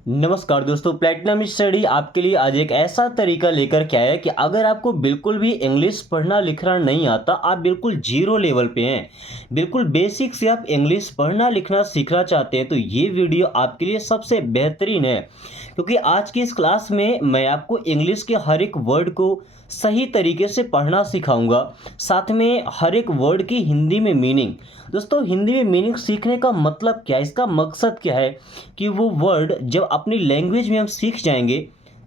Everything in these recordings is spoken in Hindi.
नमस्कार दोस्तों, प्लेटिनम स्टडी आपके लिए आज एक ऐसा तरीका लेकर के आया है कि अगर आपको बिल्कुल भी इंग्लिश पढ़ना लिखना नहीं आता, आप बिल्कुल जीरो लेवल पे हैं, बिल्कुल बेसिक से आप इंग्लिश पढ़ना लिखना सीखना चाहते हैं, तो ये वीडियो आपके लिए सबसे बेहतरीन है। क्योंकि आज की इस क्लास में मैं आपको इंग्लिश के हर एक वर्ड को सही तरीके से पढ़ना सिखाऊंगा, साथ में हर एक वर्ड की हिंदी में मीनिंग। दोस्तों, हिंदी में मीनिंग सीखने का मतलब क्या है, इसका मकसद क्या है कि वो वर्ड जब अपनी लैंग्वेज में हम सीख जाएंगे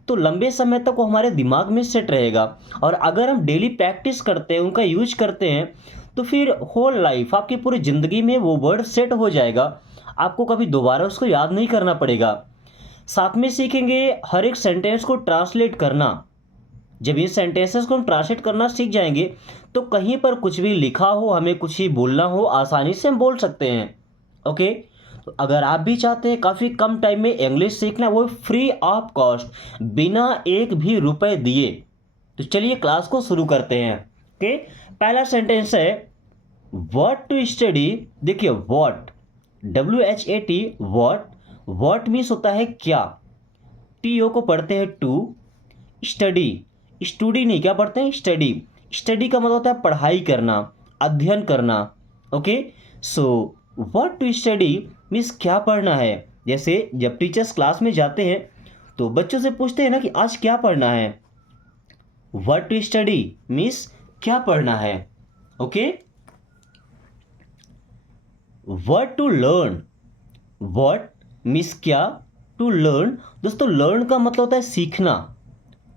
तो लंबे समय तक वो हमारे दिमाग में सेट रहेगा। और अगर हम डेली प्रैक्टिस करते हैं, उनका यूज करते हैं, तो फिर होल लाइफ आपकी पूरी ज़िंदगी में वो वर्ड सेट हो जाएगा। आपको कभी दोबारा उसको याद नहीं करना पड़ेगा। साथ में सीखेंगे हर एक सेंटेंस को ट्रांसलेट करना। जब ये सेंटेंसेस को हम ट्रांसलेट करना सीख जाएंगे तो कहीं पर कुछ भी लिखा हो, हमें कुछ ही बोलना हो, आसानी से हम बोल सकते हैं। ओके। तो अगर आप भी चाहते हैं काफ़ी कम टाइम में इंग्लिश सीखना, वो फ्री ऑफ कॉस्ट, बिना एक भी रुपए दिए, तो चलिए क्लास को शुरू करते हैं। ओके। पहला सेंटेंस है व्हाट टू स्टडी। देखिए, what, WHAT, what. What means होता है क्या। TO को पढ़ते हैं टू। स्टडी, स्टडी नहीं, क्या पढ़ते हैं, स्टडी। स्टडी का मतलब होता है पढ़ाई करना, अध्ययन करना। Okay. So what to study means क्या पढ़ना है। जैसे जब टीचर्स क्लास में जाते हैं तो बच्चों से पूछते हैं ना कि आज क्या पढ़ना है। व्हाट टू स्टडी मीन्स क्या पढ़ना है। Okay. What to learn, what means क्या, टू लर्न। दोस्तों, लर्न का मतलब होता है सीखना।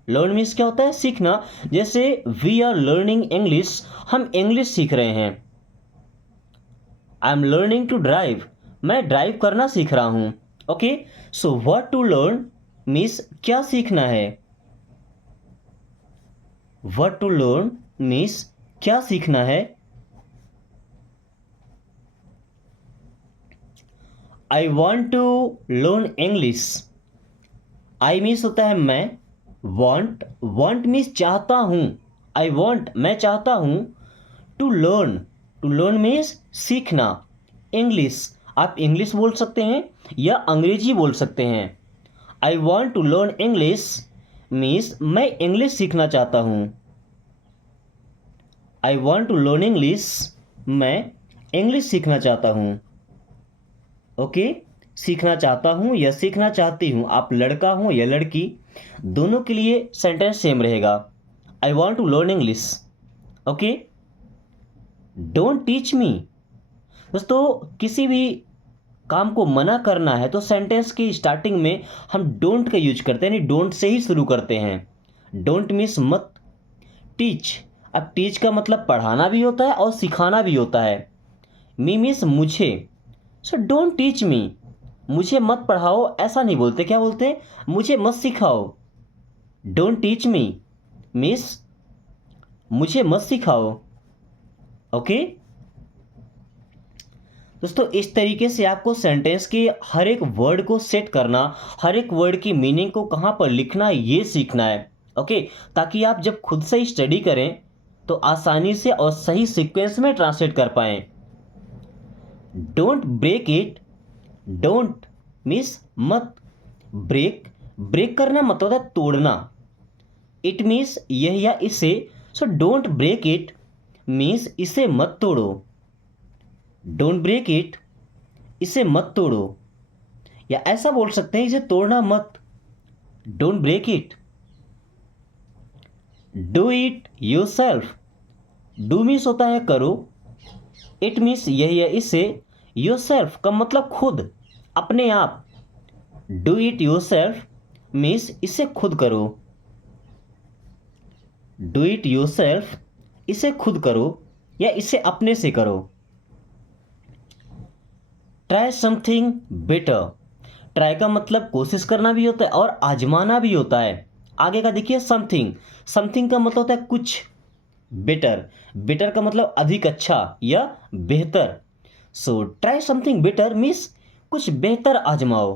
लर्न मीन्स क्या होता है, सीखना। जैसे वी आर लर्निंग इंग्लिश, हम इंग्लिश सीख रहे हैं। I am learning to drive, मैं ड्राइव करना सीख रहा हूं। Okay. So what to learn means क्या सीखना है। व्हाट टू लर्न मीन्स क्या सीखना है। I want to learn English. I means होता है मैं, वॉन्ट, वॉन्ट मीन्स चाहता हूं। आई वॉन्ट, मैं चाहता हूं। To learn, to learn means सीखना। इंग्लिश, आप इंग्लिश बोल सकते हैं या अंग्रेजी बोल सकते हैं। I want to learn English means मैं इंग्लिश सीखना चाहता हूँ। I want to learn English, मैं इंग्लिश सीखना चाहता हूँ। ओके। सीखना चाहता हूँ या सीखना चाहती हूँ, आप लड़का हो या लड़की, दोनों के लिए सेंटेंस सेम रहेगा। I want to learn English. Okay. Don't teach me. दोस्तों, किसी भी काम को मना करना है तो सेंटेंस की स्टार्टिंग में हम डोंट का यूज करते हैं, यानी डोंट से ही शुरू करते हैं। डोंट मीन्स मत। टीच, अब टीच का मतलब पढ़ाना भी होता है और सिखाना भी होता है। मी मीन्स मुझे। सो डोंट टीच मी, मुझे मत पढ़ाओ, ऐसा नहीं बोलते, क्या बोलते हैं, मुझे मत सिखाओ। डोंट टीच मी मीन्स मुझे मत सिखाओ। ओके। दोस्तों, इस तरीके से आपको सेंटेंस के हर एक वर्ड को सेट करना, हर एक वर्ड की मीनिंग को कहाँ पर लिखना, ये सीखना है। ओके। ताकि आप जब खुद से स्टडी करें तो आसानी से और सही सीक्वेंस में ट्रांसलेट कर पाएं। Don't break it, don't means मत। ब्रेक, ब्रेक करना मतलब होता है तोड़ना। इट मीन्स यह या इसे। So don't break it means इसे मत तोड़ो। डोंट ब्रेक इट, इसे मत तोड़ो। या ऐसा बोल सकते हैं, इसे तोड़ना मत। Don't break it. Do it yourself. Do means होता है करो। इट मीन्स यही है इसे। योरसेल्फ का मतलब खुद, अपने आप। डू इट योरसेल्फ मीन्स इसे खुद करो। डू इट योरसेल्फ, इसे खुद करो या इसे अपने से करो। Try something better. ट्राई का मतलब कोशिश करना भी होता है और आजमाना भी होता है। आगे का देखिए समथिंग, समथिंग का मतलब होता है कुछ। बेटर, बेटर का मतलब अधिक अच्छा या बेहतर। So try something better means कुछ बेहतर आजमाओ।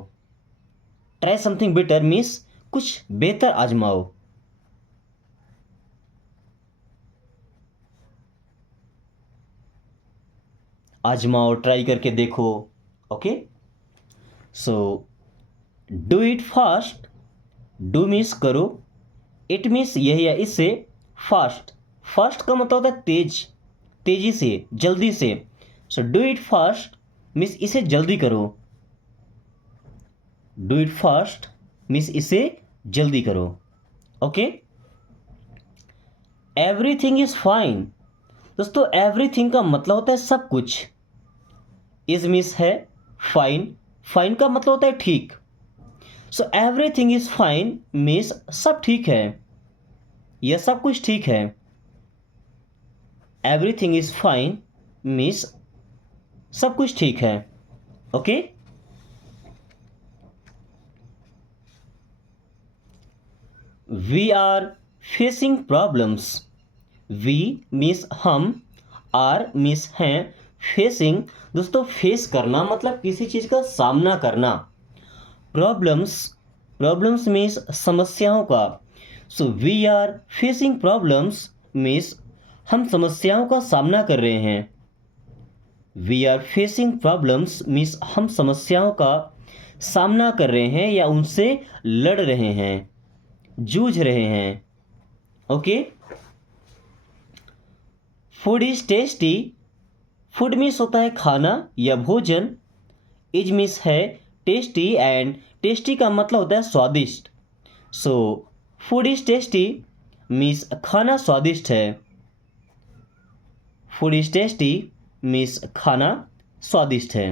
ट्राई समथिंग बेटर मीन्स कुछ बेहतर आजमाओ। आजमाओ, ट्राई करके देखो। Okay. So do it fast, do means करो, इट मीन्स यह या इससे, फास्ट, फास्ट का मतलब होता है तेज, तेजी से, जल्दी से। So do it fast means इसे जल्दी करो, डू इट फास्ट मीन्स इसे जल्दी करो। ओके, एवरीथिंग इज फाइन, दोस्तों एवरीथिंग का मतलब होता है सब कुछ, इज मीन्स है फाइन, फाइन का मतलब होता है ठीक। So everything is fine means सब ठीक है, यह सब कुछ ठीक है। एवरीथिंग इज फाइन मीन्स सब कुछ ठीक है। Okay, we are facing problems, we means हम, आर मीन्स हैं, फेसिंग दोस्तों फेस करना मतलब किसी चीज़ का सामना करना, प्रॉब्लम्स, प्रॉब्लम्स मीन्स समस्याओं का। So we are facing problems means हम समस्याओं का सामना कर रहे हैं। We are facing problems means हम समस्याओं का सामना कर रहे हैं या उनसे लड़ रहे हैं, जूझ रहे हैं। Okay, food is tasty, food means होता है खाना या भोजन, इज मीन्स है टेस्टी, एंड टेस्टी का मतलब होता है स्वादिष्ट। So food is tasty means खाना स्वादिष्ट है, फूड इज टेस्टी मीन्स खाना स्वादिष्ट है।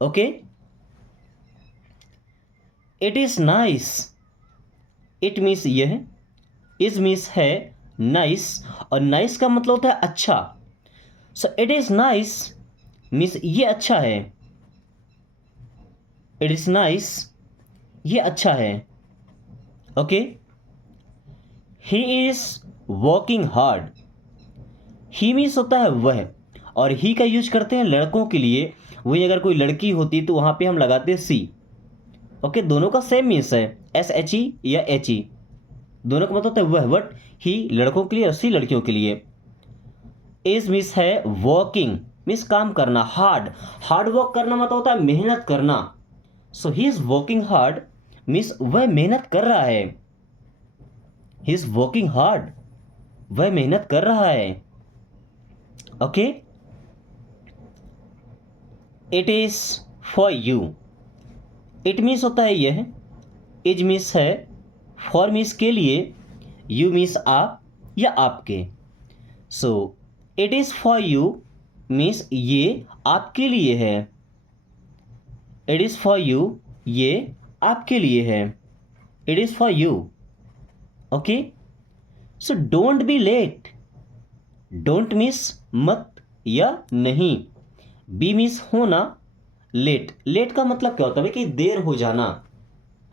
Okay, it is nice, it means यह, इज मीन्स है नाइस, और नाइस का मतलब होता है अच्छा। सो इट इज नाइस मीन्स ये अच्छा है, इट इज नाइस ये अच्छा है। Okay, he is working hard, he means होता है वह, और ही का यूज करते हैं लड़कों के लिए, वही अगर कोई लड़की होती तो वहाँ पे हम लगाते हैं सी। ओके, दोनों का सेम मीन्स है, एस एच ई या एच ई, दोनों का मतलब होता है वह, बट ही लड़कों के लिए और सी लड़कियों के लिए। इज मीन्स है वर्किंग मीन्स काम करना, हार्ड, हार्ड वर्क करना मतलब होता है मेहनत करना। So he is working hard means वह मेहनत कर रहा है, ही इज वर्किंग हार्ड वह मेहनत कर रहा है। Okay, it is for you, it means होता है यह, इज मीन्स है, फॉर मीन्स के लिए, यू मीन्स आप या आपके। सो it is for you means ये आपके लिए है, इट इज फॉर यू ये आपके लिए है, it is for you. Okay, so don't be late, don't means मत या नहीं, बी मीन्स होना, लेट, लेट का मतलब क्या होता है कि देर हो जाना,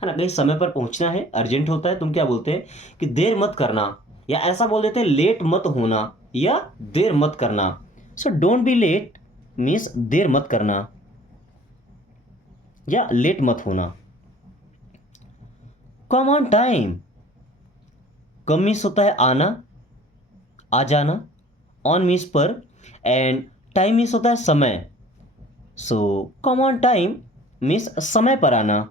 है ना, कहीं समय पर पहुंचना है, अर्जेंट होता है, तुम क्या बोलते हैं कि देर मत करना, या ऐसा बोल देते हैं लेट मत होना या देर मत करना। So don't be late means देर मत करना या लेट मत होना। Come on time, come means होता है आना, आ जाना, ऑन मीन्स पर, एंड टाइम मीन्स होता है समय। So come on time means समय पर आना,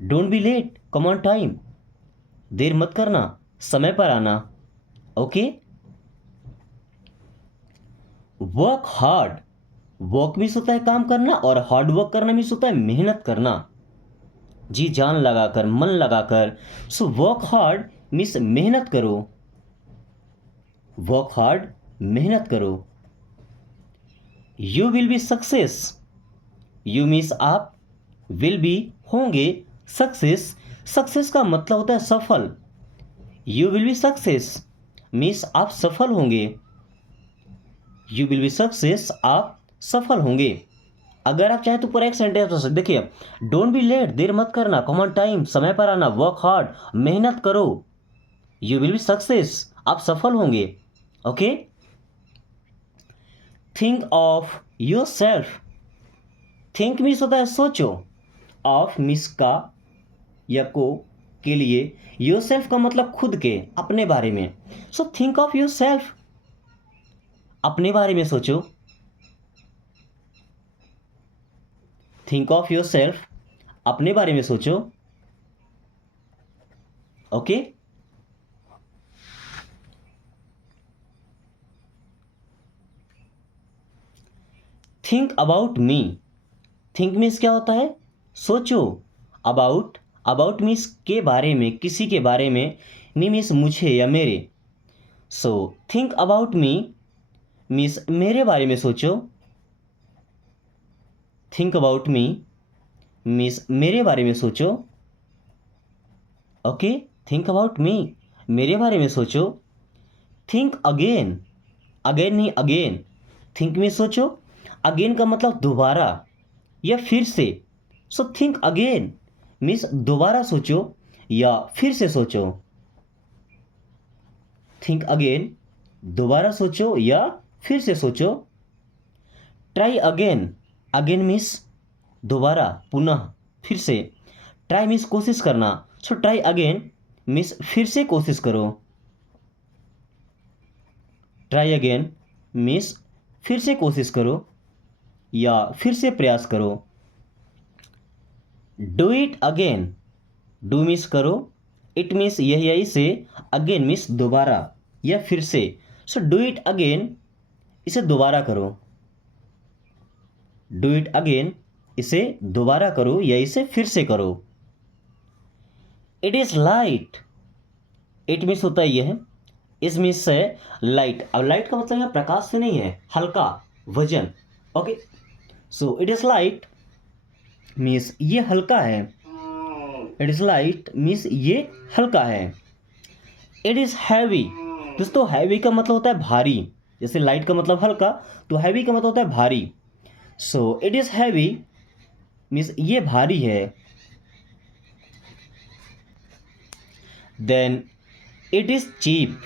don't be late, come on time, देर मत करना, समय पर आना। Okay, work hard, work means होता है काम करना, और हार्ड वर्क करना मीन्स होता है मेहनत करना, जी जान लगाकर, मन लगाकर। सो वर्क हार्ड मीन्स मेहनत करो, वर्क हार्ड मेहनत करो। You will be success, you means आप, विल बी होंगे, सक्सेस, सक्सेस का मतलब होता है सफल, you will be success means आप सफल होंगे, यू विल बी सक्सेस आप सफल होंगे। अगर आप चाहें तो पूरा एक सेंटेंस हो सकते, देखिए, डोंट बी लेट देर मत करना, कम ऑन टाइम समय पर आना, वर्क हार्ड मेहनत करो, यू विल बी सक्सेस आप सफल होंगे। Okay, think of your self, think means होता है सोचो, ऑफ मीन्स का या को के लिए, योर सेल्फ का मतलब खुद के, अपने बारे में। So think of your self, अपने बारे में सोचो, थिंक ऑफ योर सेल्फ अपने बारे में सोचो। Okay, think about me. Think means क्या होता है? सोचो। अबाउट, अबाउट मीन्स के बारे में, किसी के बारे में। मी मीन्स मुझे या मेरे। So think about me means मेरे बारे में सोचो। थिंक अबाउट मी मीन्स मेरे बारे में सोचो। ओके, थिंक अबाउट मी, मेरे बारे में सोचो। थिंक अगेन, अगेन नहीं अगेन। थिंक में सोचो, अगेन का मतलब दोबारा या फिर से। सो थिंक अगेन मीन्स दोबारा सोचो या फिर से सोचो। थिंक अगेन, दोबारा सोचो या फिर से सोचो। ट्राई अगेन, अगेन मीन्स दोबारा, पुनः, फिर से। ट्राई मीन्स कोशिश करना। सो ट्राई अगेन मीन्स फिर से कोशिश करो। ट्राई अगेन मीन्स फिर से कोशिश करो या फिर से प्रयास करो। Do it again, do means करो, इट मीन्स यही यही से, अगेन मीन्स दोबारा या फिर से। सो डू इट अगेन, इसे दोबारा करो। डू इट अगेन, इसे दोबारा करो या इसे फिर से करो। It is light, it means होता है यह, इस मीन्स से लाइट। अब लाइट का मतलब यहाँ प्रकाश से नहीं है, हल्का, वजन। Okay, so it is light means ये हल्का है। इट इज लाइट मीन्स ये हल्का है। इट इज हैवी, दोस्तों हैवी का मतलब होता है भारी। जैसे लाइट का मतलब हल्का, तो हैवी का मतलब होता है भारी। सो इट इज हैवी मीन्स ये भारी है। देन इट इज चीप,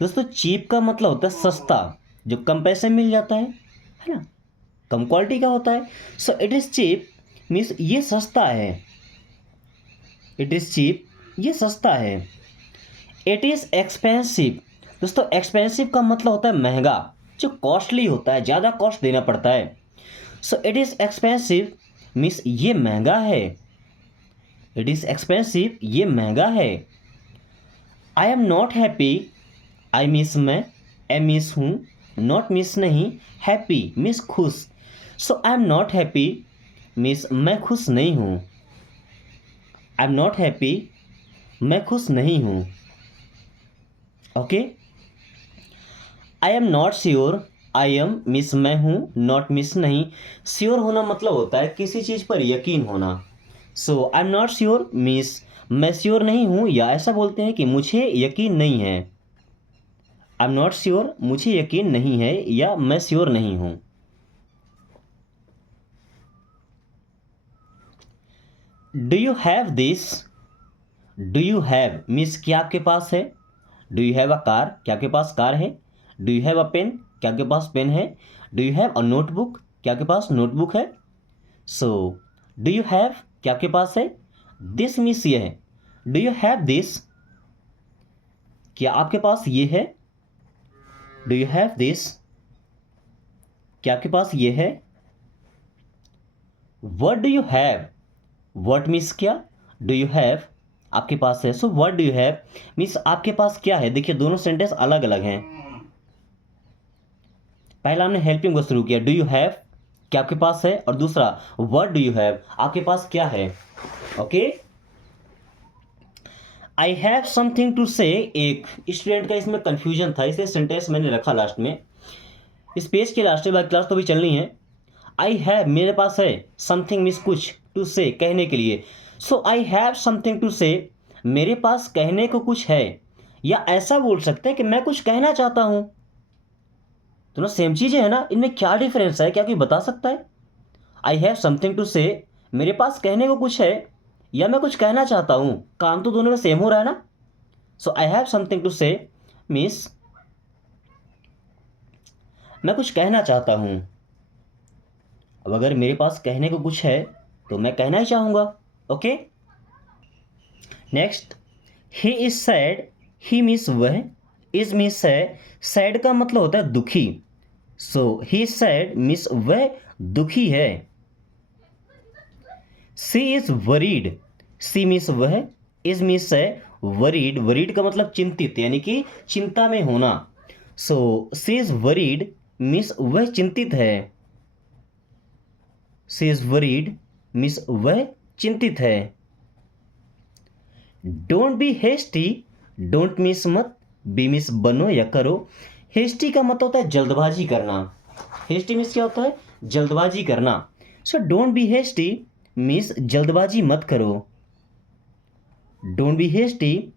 दोस्तों चीप का मतलब होता है सस्ता, जो कम पैसे में मिल जाता है ना, कम क्वालिटी का होता है। So it is cheap means ये सस्ता है। इट इज चीप, ये सस्ता है। इट इज एक्सपेंसिव, दोस्तों एक्सपेंसिव का मतलब होता है महंगा, जो कॉस्टली होता है, ज़्यादा कॉस्ट देना पड़ता है। So it is expensive means ये महंगा है। इट इज एक्सपेंसिव, ये महंगा है। I am not happy, I means मैं, एम मीन्स हूँ, नॉट मीन्स नहीं, हैप्पी मीन्स खुश। So I am not happy means मैं खुश नहीं हूँ। आई एम नॉट हैप्पी, मैं खुश नहीं हूँ। Okay, I am not sure, I am means मैं हूँ, नॉट मीन्स नहीं, श्योर होना मतलब होता है किसी चीज़ पर यकीन होना। So I am not sure means मैं श्योर नहीं हूँ, या ऐसा बोलते हैं कि मुझे यकीन नहीं है। आई एम नॉट श्योर, मुझे यकीन नहीं है या मैं श्योर नहीं हूँ। Do you have this, do you have means क्या आपके पास है। Do you have a car, क्या आपके पास कार है। Do you have a pen, क्या आपके पास पेन है। Do you have a notebook, क्या आपके पास नोटबुक है। सो डू यू हैव क्या आपके पास है। दिस मीन्स ये है। डू यू हैव दिस, क्या आपके पास ये है। डू यू हैव दिस, क्या आपके पास ये है। What do you have, what means क्या, डू यू हैव आपके पास है। So what do you have means आपके पास क्या है। देखिए दोनों सेंटेंस अलग अलग हैं। पहला हमने हेल्पिंग को शुरू किया, डू यू हैव क्या आपके पास है, और दूसरा व्हाट डू यू हैव आपके पास क्या है। Okay, I have something to say, एक स्टूडेंट का इसमें कंफ्यूजन था, इसलिए सेंटेंस मैंने रखा लास्ट में। इस पेज के लास्ट में क्लास तो भी चलनी है। आई हैव मेरे पास है, समथिंग मीन्स कुछ, टू से कहने के लिए। सो आई हैव समथिंग टू से, मेरे पास कहने को कुछ है, या ऐसा बोल सकते हैं कि मैं कुछ कहना चाहता हूं। दोनों सेम चीजें है ना, इनमें क्या डिफरेंस है, क्या कोई बता सकता है। आई हैव समथिंग टू से, मेरे पास कहने को कुछ है, या मैं कुछ कहना चाहता हूं, काम तो दोनों में सेम हो रहा है ना। सो आई हैव समथिंग टू से मीन्स मैं कुछ कहना चाहता हूं। अब अगर मेरे पास कहने को कुछ है तो मैं कहना ही चाहूँगा। Okay, next, he is sad, he means वह, इज मीन्स है, सैड का मतलब होता है दुखी। सो ही इज सैड मीन्स वह दुखी है। सी इज वरीड, सी मीन्स वह, इज मीन्स है, वरीड, वरीड का मतलब चिंतित यानी कि चिंता में होना। सो सी इज वरीड मीन्स वह चिंतित है, सी इज वरीड मीन्स वह चिंतित है। Don't be hasty, don't means मत, बी मीन्स बनो या करो। हेस्टी का मतलब होता है जल्दबाजी करना, हेस्टी मीन्स क्या होता है, जल्दबाजी करना। So don't be hasty means जल्दबाजी मत करो, डोंट बी हेस्टी,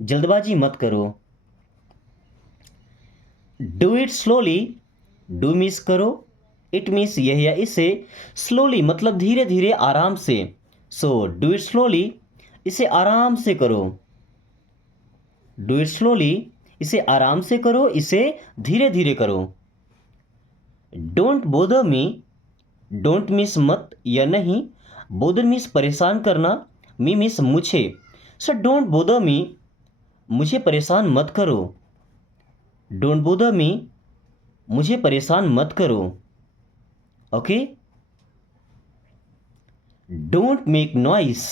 जल्दबाजी मत करो। Do it slowly, do means करो, इट मीन्स यह या इसे, स्लोली मतलब धीरे धीरे आराम से। सो डू इट स्लोली, इसे आराम से करो, डू इट स्लोली, इसे आराम से करो, इसे धीरे धीरे करो। Don't bother me, don't means मत या नहीं, बोदर मीन्स परेशान करना, मी मीन्स मुझे। सो डोंट बोदर मी, मुझे परेशान मत करो, डोंट बोदर मी, मुझे परेशान मत करो। Okay. Don't make noise,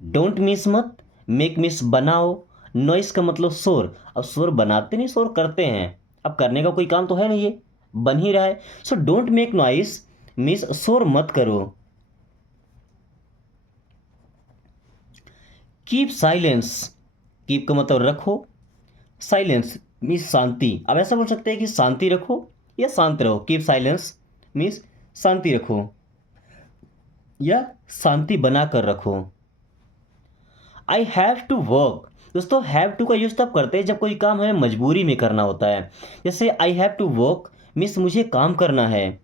don't means मत, मेक मीन्स बनाओ, नॉइस का मतलब शोर। अब शोर बनाते नहीं, शोर करते हैं, अब करने का कोई काम तो है नहीं, ये बन ही रहा है। So don't make noise means शोर मत करो। कीप साइलेंस, कीप का मतलब रखो, साइलेंस मीन्स शांति। अब ऐसा बोल सकते हैं कि शांति रखो या शांत रहो, कीप साइलेंस मीन्स शांति रखो या शांति बना कर रखो। आई हैव टू वर्क, दोस्तों हैव टू का यूज तब करते हैं जब कोई काम हमें मजबूरी में करना होता है। जैसे I have to work means मुझे काम करना है,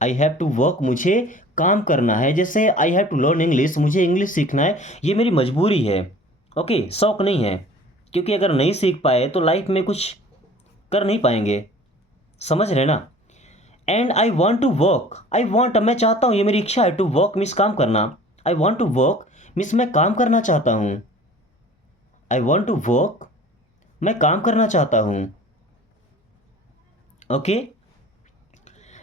आई हैव टू वर्क मुझे काम करना है। जैसे I have to learn English, मुझे इंग्लिश सीखना है, ये मेरी मजबूरी है। ओके, शौक नहीं है, क्योंकि अगर नहीं सीख पाए तो लाइफ में कुछ कर नहीं पाएंगे, समझ रहे ना। And I want to work, I want मैं चाहता हूँ, ये मेरी इच्छा है, टू वर्क मीन्स काम करना, I want to work means मैं काम करना चाहता हूँ, आई वॉन्ट टू वर्क, मैं काम करना चाहता हूँ। Okay.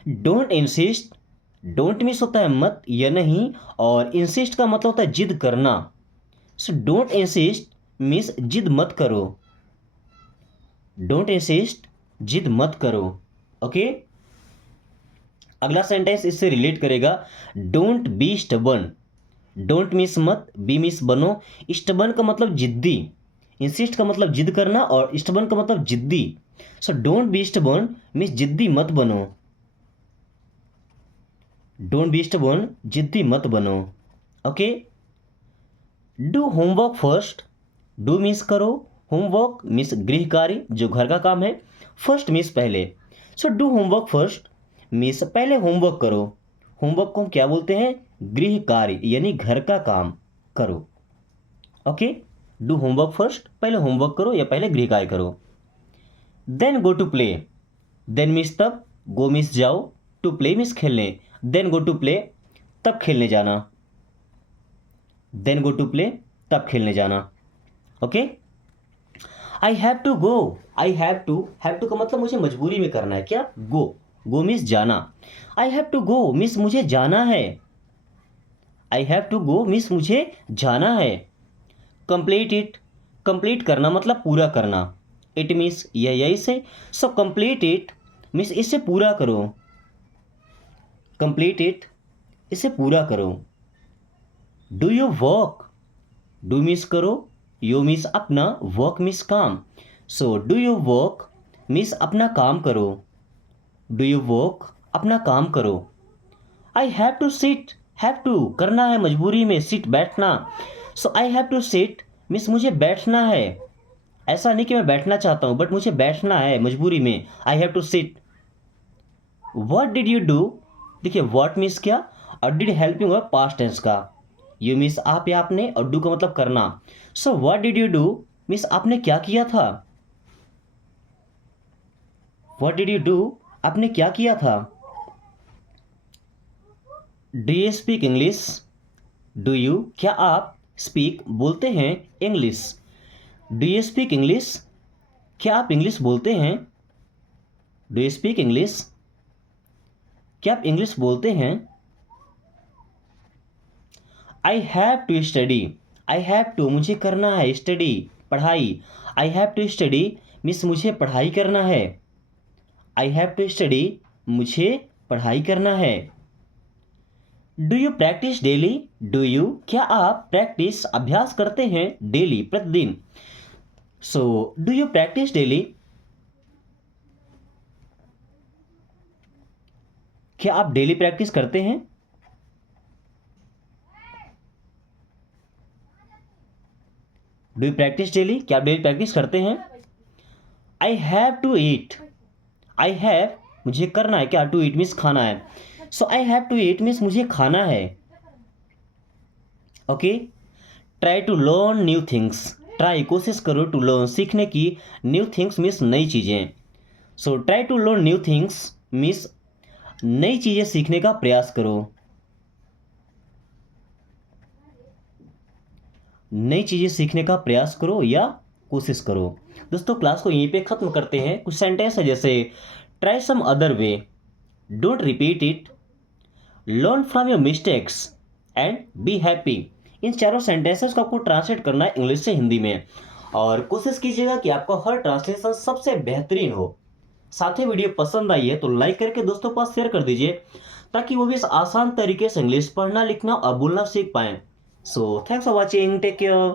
Don't insist, don't means होता है मत या नहीं, और इंसिस्ट का मतलब होता है जिद करना। सो डोंट इंसिस्ट मीन्स जिद मत करो, डोंट इंसिस्ट, जिद मत करो। ओके। अगला सेंटेंस इससे रिलेट करेगा, don't be stubborn, don't means मत, बी मीन्स बनो, स्टबर्न का मतलब जिद्दी, इंसिस्ट का मतलब जिद करना और स्टबर्न का मतलब जिद्दी। सो डोंट बी स्टबर्न मीन्स जिद्दी मत बनो, डोंट बी स्टबर्न, जिद्दी मत बनो। Okay. Do homework first, do means करो, होमवर्क मीन्स गृह कार्य जो घर का काम है, फर्स्ट मीन्स पहले। So do homework first means पहले होमवर्क करो, होमवर्क को हम क्या बोलते हैं, गृह कार्य यानी घर का काम करो। ओके। डू होमवर्क फर्स्ट, पहले होमवर्क करो या पहले गृह कार्य करो। Then go to play, then means तब, गो मीन्स जाओ, टू प्ले मीन्स खेलने, देन गो टू प्ले तब खेलने जाना, देन गो टू प्ले तब खेलने जाना। Okay. I have to go, I have to का मतलब मुझे मजबूरी में करना है, क्या, गो, गो मीन्स जाना, I have to go means मुझे जाना है, I have to go means मुझे जाना है। कंप्लीट इट, कंप्लीट करना मतलब पूरा करना, इट मीन्स यह यही से। सो कंप्लीट इट मीन्स इसे पूरा करो, कंप्लीट इट इसे पूरा करो। Do you work, do means करो, यू मीन्स अपना, वर्क मीन्स काम। So do you work means अपना काम करो, डू यू वर्क अपना काम करो। I have to sit, have to करना है मजबूरी में, सिट बैठना। So I have to sit means मुझे बैठना है, ऐसा नहीं कि मैं बैठना चाहता हूँ बट मुझे बैठना है मजबूरी में, I have to sit. What did you do, देखिए व्हाट मीन्स क्या और did helping verb past tense का, यू मीन्स आप या आपने और डू का मतलब करना। सो व्हाट डिड यू डू मीन्स आपने क्या किया था, व्हाट डिड यू डू आपने क्या किया था। Do you speak English, do you क्या आप, स्पीक बोलते हैं, English, do you speak English क्या आप इंग्लिश बोलते हैं, डू यू स्पीक इंग्लिश क्या आप इंग्लिश बोलते हैं। I have to study, I have to मुझे करना है, स्टडी पढ़ाई, I have to study means मुझे पढ़ाई करना है, आई हैव टू स्टडी मुझे पढ़ाई करना है। Do you practice daily, do you क्या आप प्रैक्टिस अभ्यास करते हैं डेली प्रतिदिन। सो डू यू प्रैक्टिस डेली, क्या आप डेली प्रैक्टिस करते हैं। डू यू प्रैक्टिस डेली, क्या आप डेली प्रैक्टिस करते हैं। I have to eat, I have मुझे करना है, क्या टू ईट मीन्स खाना है, so I have to eat means मुझे खाना है। Okay, try to learn new things, try कोशिश करो, टू लर्न सीखने की, न्यू थिंग्स मीन्स नई चीज़ें। So try to learn new things means नई चीज़ें सीखने का प्रयास करो, नई चीज़ें सीखने का प्रयास करो या कोशिश करो। दोस्तों क्लास को यहीं पे ख़त्म करते हैं। कुछ सेंटेंस है जैसे try some other way, don't repeat it, learn from your mistakes and be happy. इन चारों सेंटेंसेस को आपको ट्रांसलेट करना है इंग्लिश से हिंदी में, और कोशिश कीजिएगा कि आपका हर ट्रांसलेशन सबसे बेहतरीन हो। साथ ही वीडियो पसंद आई है तो लाइक करके दोस्तों के पास शेयर कर दीजिए, ताकि वो भी इस आसान तरीके से इंग्लिश पढ़ना लिखना और बोलना सीख पाएँ। So thanks for watching, take care.